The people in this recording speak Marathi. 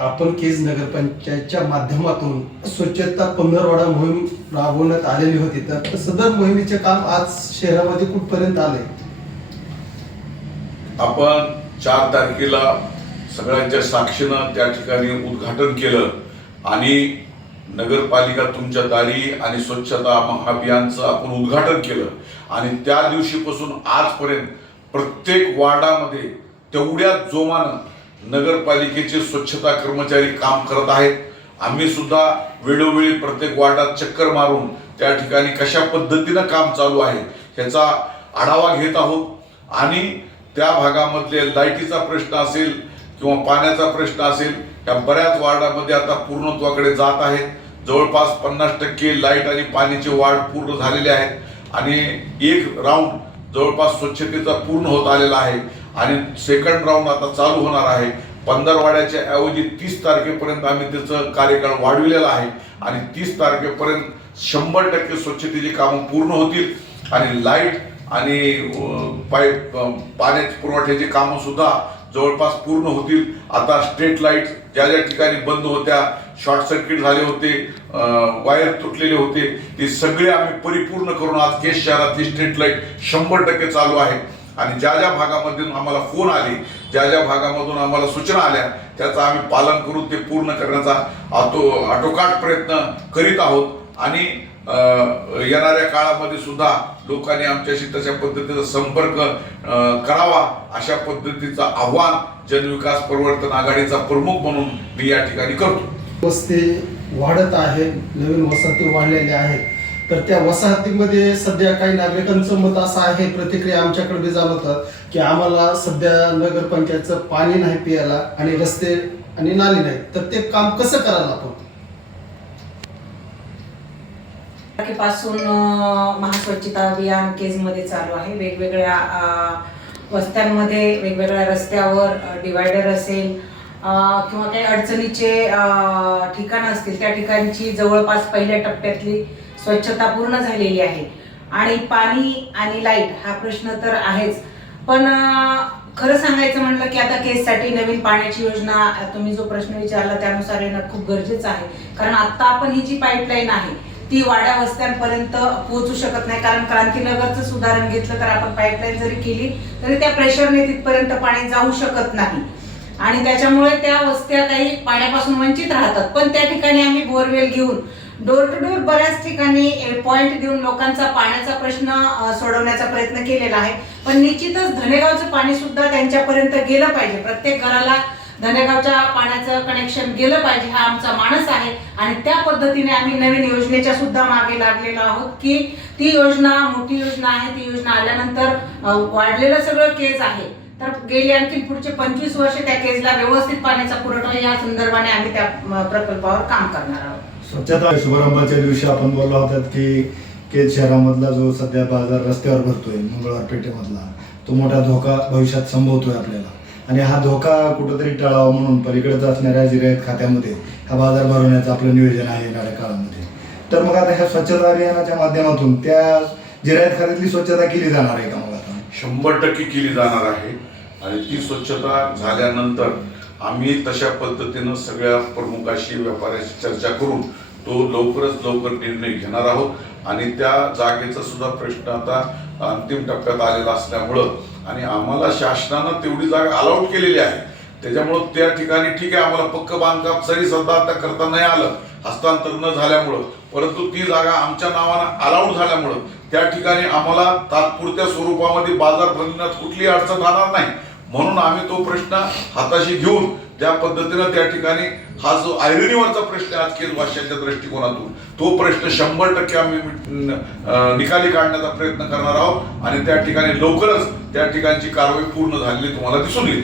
आपण केज नगरपंचायतच्या माध्यमातून स्वच्छता पंधरवाडा मोहीम राबवण्यात आलेली होती. तर सदर मोहिमेचे काम आज शहरामध्ये कुठपर्यंत आले? आपण चार तारखेला सगळ्यांच्या साक्षीनं त्या ठिकाणी उद्घाटन केलं आणि नगरपालिका तुमच्या दारी आणि स्वच्छता महाअभियानचं आपण उद्घाटन केलं. आणि त्या दिवशीपासून आजपर्यंत प्रत्येक वार्डामध्ये तेवढ्या जोमानं नगरपालिकेचे स्वच्छता कर्मचारी काम करत आहेत. आम्ही सुद्धा वेळोवेळी प्रत्येक वार्डात चक्कर मारून त्या ठिकाणी कशा पद्धतीनं काम चालू आहे ह्याचा आढावा घेत आहोत. आणि त्या भागामधले लाईटीचा प्रश्न असेल किंवा पाण्याचा प्रश्न असेल या बऱ्याच वार्डामध्ये आता पूर्णत्वाकडे जात आहेत. जवळपास पन्नास टक्के लाइट आणि पाण्याची वाढ पूर्ण झालेले आहेत आणि एक राऊंड जवळपास स्वच्छतेचा पूर्ण होत आलेला आहे. आणि सेकंड राऊंड आता चालू होणार आहे. पंधरवाड्याच्या ऐवजी तीस तारखेपर्यंत आम्ही त्याचं कार्यकाळ वाढविलेला आहे. आणि तीस तारखेपर्यंत शंभर टक्के स्वच्छतेची कामं पूर्ण होतील. आणि लाइट आणि पाईप पाण्याच्या पुरवठ्याची कामं सुद्धा जवळपास पूर्ण होतील. आता स्ट्रीट लाइट ज्या ज्या ठिकाणी बंद होत्या शॉर्ट सर्किट झाले होते वायर तुटलेले होते ते सगळे आम्ही परिपूर्ण करून आज केस शहरातली स्ट्रीट लाइट शंभर टक्के चालू आहे. आणि ज्या ज्या भागामधून आम्हाला फोन आले ज्या ज्या भागामधून आम्हाला सूचना आल्या त्याचं आम्ही पालन करून ते पूर्ण करण्याचा आतो आटोकाट प्रयत्न करीत आहोत. आणि येणाऱ्या काळामध्ये सुद्धा लोकांनी आमच्याशी तशा पद्धतीचा संपर्क करावा अशा पद्धतीचं आव्हान जनविकास परिवर्तन आघाडीचा प्रमुख म्हणून मी या ठिकाणी करतो. वस्ती वाढत आहे नवीन वसाहती वाढलेल्या आहेत. तर त्या वसाहतीमध्ये सध्या काही नागरिकांचं मत असं आहे प्रतिक्रिया आमच्याकडे बी जाणवतात की आम्हाला सध्या नगरपंचायतचं पाणी नाही पियाला आणि रस्ते आणि नाली नाही. तर ते काम कसं करायला आपण? पासून महास्वच्छता अभियान केजमध्ये चालू आहे. वेगवेगळ्या वस्त्यांमध्ये वेगवेगळ्या रस्त्यावर डिवायडर असेल किंवा काही अडचणीचे ठिकाण ठिकाणं असतील त्या ठिकाणची जवळपास पहिल्या टप्प्यातली स्वच्छता पूर्ण झालेली आहे. आणि पाणी आणि लाइट हा प्रश्न तर आहेच. पण खरं सांगायचं म्हणलं की आता केससाठी नवीन पाण्याची योजना तुम्ही जो प्रश्न विचारला त्यानुसार येणं खूप गरजेचं आहे. कारण आता आपण ही जी पाईपलाईन आहे ती वाड्या वस्त्यांपर्यंत पोहोचू शकत नाही. कारण क्रांतीनगरचं सुधारण घेतलं तर आपण पाईपलाईन जरी केली तरी त्या प्रेशरने तिथपर्यंत पाणी जाऊ शकत नाही. आणि त्याच्यामुळे त्या वस्त्या काही पाण्यापासून वंचित राहतात. पण त्या ठिकाणी आम्ही बोरवेल घेऊन डोर टू डोर बऱ्याच ठिकाणी पॉइंट देऊन लोकांचा पाण्याचा प्रश्न सोडवण्याचा प्रयत्न केलेला आहे. पण निश्चितच धनेगावचं पाणी सुद्धा त्यांच्यापर्यंत गेलं पाहिजे. प्रत्येक घराला धनेगावच्या पाण्याचं कनेक्शन गेलं पाहिजे हा आमचा मानस आहे. आणि त्या पद्धतीने आम्ही नवीन योजनेच्या सुद्धा मागे लागलेलो आहोत की ती योजना मोठी योजना आहे. ती योजना आल्यानंतर वाढलेलं सगळं केस आहे. तर गेली आणखी पुढचे पंचवीस वर्ष त्या केसला व्यवस्थित पाण्याचा पुरवठा या संदर्भाने आम्ही त्या प्रकल्पावर काम करणार आहोत. स्वच्छता शुभारंभाच्या दिवशी आपण बोललो होतात की केज शहरामधला जो सध्या बाजार रस्त्यावर भरतोय मंगळवार पेठेमधला तो मोठा धोका भविष्यात संभवतोय आपल्याला. आणि हा धोका कुठंतरी टाळावा म्हणून पलीकडे असणाऱ्या जिरायत खात्यामध्ये हा बाजार भरवण्याचं आपलं नियोजन आहे येणाऱ्या काळामध्ये. तर मग आता ह्या स्वच्छता अभियानाच्या माध्यमातून त्या जिरायत खात्यातली स्वच्छता केली जाणार आहे का मग आता? शंभर टक्के केली जाणार आहे. आणि ती स्वच्छता झाल्यानंतर आम्ही तशा पद्धतीनं सगळ्या प्रमुखाशी व्यापाऱ्याशी चर्चा करून तो लवकरच लवकर निर्णय घेणार आहोत. आणि त्या जागेचा सुद्धा प्रश्न आता अंतिम टप्प्यात आलेला असल्यामुळं आणि आम्हाला शासनानं तेवढी जागा अलाउड केलेली आहे. त्याच्यामुळं त्या ठिकाणी ठीक आहे आम्हाला पक्क बांधकाम सरी सध्या आता करता नाही आलं. हस्तांतर न झाल्यामुळं परंतु ती जागा आमच्या नावानं अलाउड झाल्यामुळं त्या ठिकाणी आम्हाला तात्पुरत्या स्वरूपामध्ये बाजार भरण्यात कुठलीही अडचण राहणार नाही. म्हणून आम्ही तो प्रश्न हाताशी घेऊन ज्या पद्धतीनं त्या ठिकाणी हा जो आयरनीवरचा प्रश्न आज केस भाषाच्या दृष्टिकोनातून तो प्रश्न शंभर टक्के आम्ही निकाली काढण्याचा प्रयत्न करणार आहोत. आणि त्या ठिकाणी लवकरच त्या ठिकाणची कारवाई पूर्ण झालेली तुम्हाला दिसून येईल.